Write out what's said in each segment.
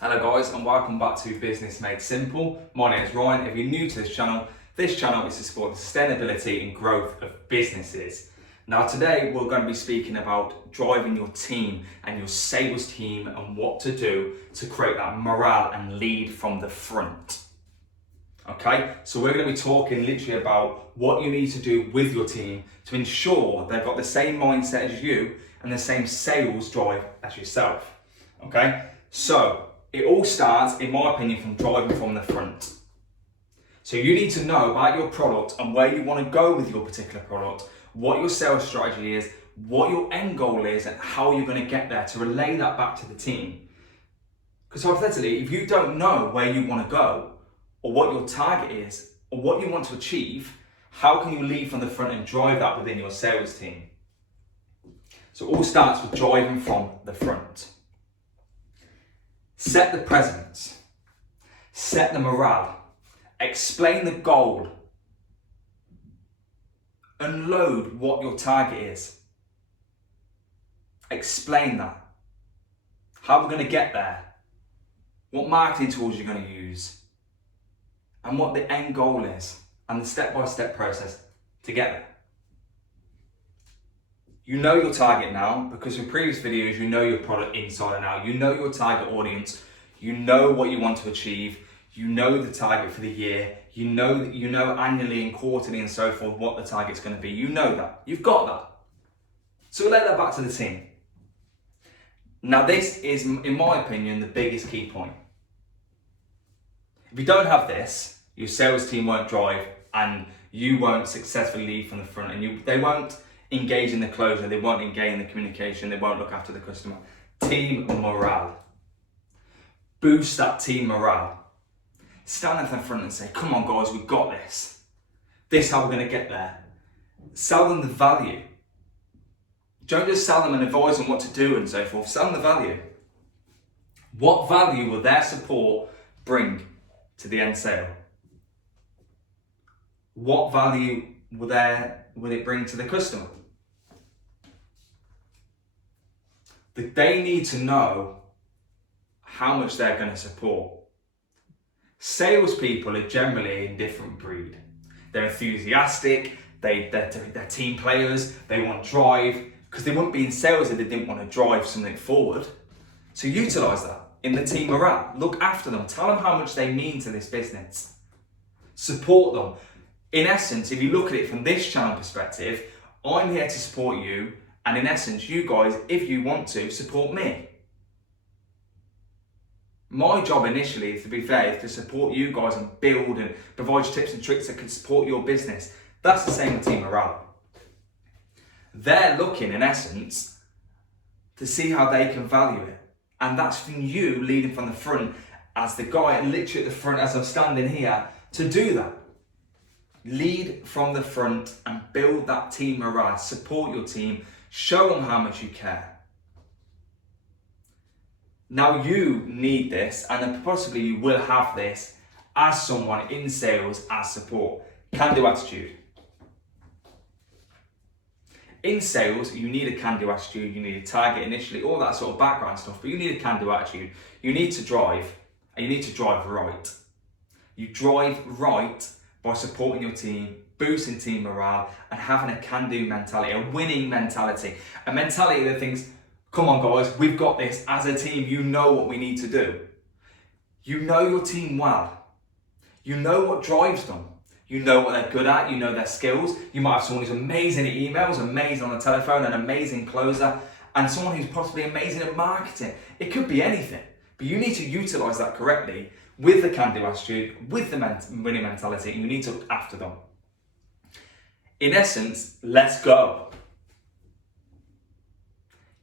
Hello guys and welcome back to Business Made Simple. My name is Ryan. If you're new to this channel is to support the sustainability and growth of businesses. Now today we're going to be speaking about driving your team and your sales team and what to do to create that morale and lead from the front. Okay, so we're going to be talking literally about what you need to do with your team to ensure they've got the same mindset as you and the same sales drive as yourself. Okay, so it all starts, in my opinion, from driving from the front. So you need to know about your product and where you want to go with your particular product, what your sales strategy is, what your end goal is, and how you're going to get there to relay that back to the team. Because hypothetically, if you don't know where you want to go, or what your target is, or what you want to achieve, how can you lead from the front and drive that within your sales team? So it all starts with driving from the front. Set the presence, set the morale, explain the goal, unload what your target is. Explain that. How we're going to get there, what marketing tools you're going to use, and what the end goal is, and the step-by-step process to get there. You know your target now, because in previous videos, you know your product inside and out. You know your target audience. You know what you want to achieve. You know the target for the year. You know annually and quarterly and so forth what the target's going to be. You know that. You've got that. So relay that back to the team. Now this is, in my opinion, the biggest key point. If you don't have this, your sales team won't drive and you won't successfully lead from the front, and they won't engage in the closure, they won't engage in the communication, they won't look after the customer. Team morale. Boost that team morale. Stand up in front and say, come on guys, we've got this. This is how we're going to get there. Sell them the value. Don't just sell them and advise them what to do and so forth. Sell them the value. What value will their support bring to the end sale? What value will it bring to the customer? They need to know how much they're going to support. Salespeople are generally a different breed. They're enthusiastic, they're team players, they want drive, because they wouldn't be in sales if they didn't want to drive something forward. So utilise that in the team morale. Look after them, tell them how much they mean to this business. Support them. In essence, if you look at it from this channel perspective, I'm here to support you, and in essence, you guys, if you want to, support me. My job initially, to be fair, is to support you guys and build and provide tips and tricks that can support your business. That's the same with team morale. They're looking, in essence, to see how they can value it. And that's from you leading from the front as the guy literally at the front as I'm standing here to do that. Lead from the front and build that team morale. Support your team. Show them how much you care. Now you need this, and possibly you will have this as someone in sales as support. Can-do attitude. In sales, you need a can-do attitude, you need a target initially, all that sort of background stuff, but you need a can-do attitude. You need to drive, and you need to drive right. You drive right by supporting your team, boosting team morale, and having a can-do mentality, a winning mentality. A mentality that thinks, come on guys, we've got this as a team, you know what we need to do. You know your team well. You know what drives them. You know what they're good at, you know their skills. You might have someone who's amazing at emails, amazing on the telephone, an amazing closer, and someone who's possibly amazing at marketing. It could be anything, but you need to utilize that correctly with the can-do attitude, with the winning mentality, and you need to look after them. In essence, let's go.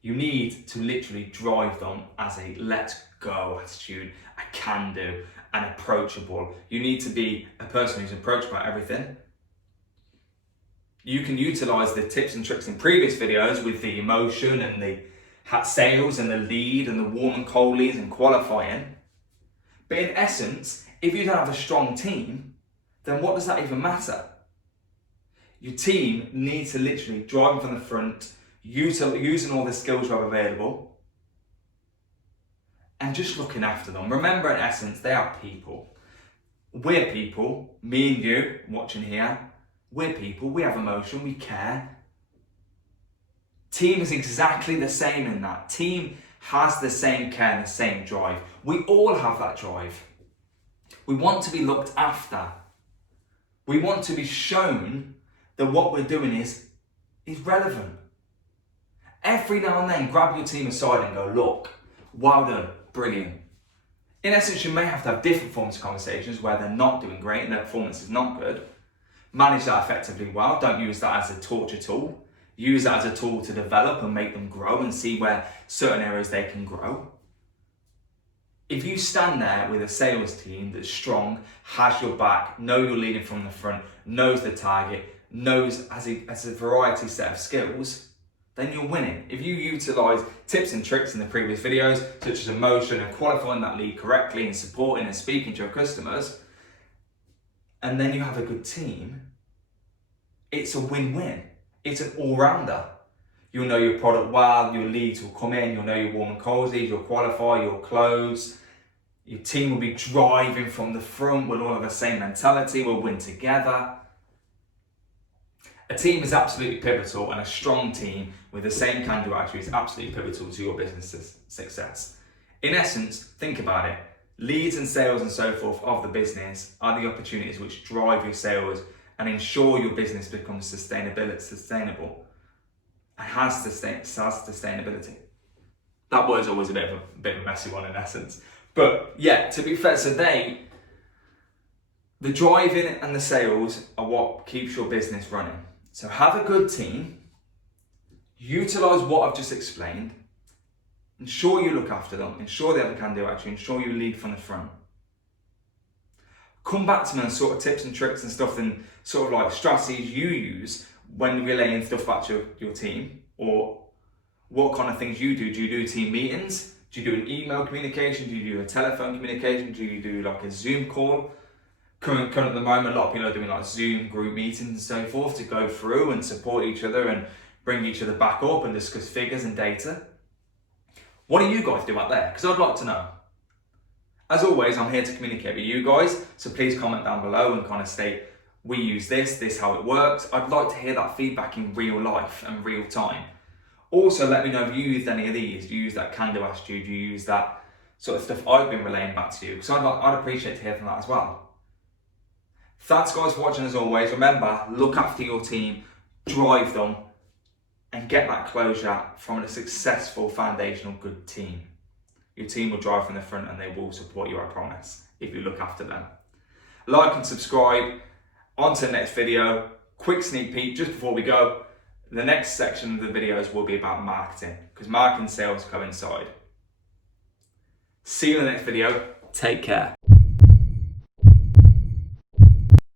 You need to literally drive them as a let's go attitude, a can do, and approachable. You need to be a person who's approached by everything. You can utilize the tips and tricks in previous videos with the emotion and the sales and the lead and the warm and cold leads and qualifying. But in essence, if you don't have a strong team, then what does that even matter? Your team needs to literally drive from the front, using all the skills you have available, and just looking after them. Remember, in essence, they are people. We're people, me and you watching here, we're people, we have emotion, we care. Team is exactly the same in that. Team has the same care and the same drive. We all have that drive. We want to be looked after. We want to be shown that what we're doing is relevant. Every now and then, grab your team aside and go, look, well done, brilliant. In essence, you may have to have different forms of conversations where they're not doing great and their performance is not good. Manage that effectively well. Don't use that as a torture tool. Use that as a tool to develop and make them grow and see where certain areas they can grow. If you stand there with a sales team that's strong, has your back, know you're leading from the front, knows the target, knows has a variety set of skills, then you're winning. If you utilize tips and tricks in the previous videos, such as emotion and qualifying that lead correctly and supporting and speaking to your customers, and then you have a good team, it's a win-win. It's an all-rounder. You'll know your product well, your leads will come in, you'll know your warm and cozy, you'll qualify, you'll close. Your team will be driving from the front, we'll all have the same mentality, we'll win together. A team is absolutely pivotal, and a strong team with the same can-do attitude is absolutely pivotal to your business's success. In essence, think about it. Leads and sales and so forth of the business are the opportunities which drive your sales and ensure your business becomes sustainable and has sustainability. That word's always a bit of a messy one in essence. But yeah, to be fair, so the driving and the sales are what keeps your business running. So have a good team, utilize what I've just explained, ensure you look after them, ensure they have a can-do attitude, ensure you lead from the front. Come back to me on sort of tips and tricks and stuff and sort of like strategies you use when relaying stuff back to your team, or what kind of things you do. Do you do team meetings? Do you do an email communication? Do you do a telephone communication? Do you do like a Zoom call? Current at the moment, a lot of people are doing like Zoom group meetings and so forth to go through and support each other and bring each other back up and discuss figures and data. What do you guys do out there? Because I'd like to know. As always, I'm here to communicate with you guys, so please comment down below and kind of state, we use this how it works. I'd like to hear that feedback in real life and real time. Also, let me know if you used any of these. Do you use that can-do attitude? Do you use that sort of stuff I've been relaying back to you? Because I'd appreciate to hear from that as well. Thanks guys for watching as always. Remember, look after your team, drive them, and get that closure from a successful, foundational, good team. Your team will drive from the front and they will support you, I promise, if you look after them. Like and subscribe. On to the next video. Quick sneak peek just before we go. The next section of the videos will be about marketing, because marketing and sales coincide. See you in the next video. Take care.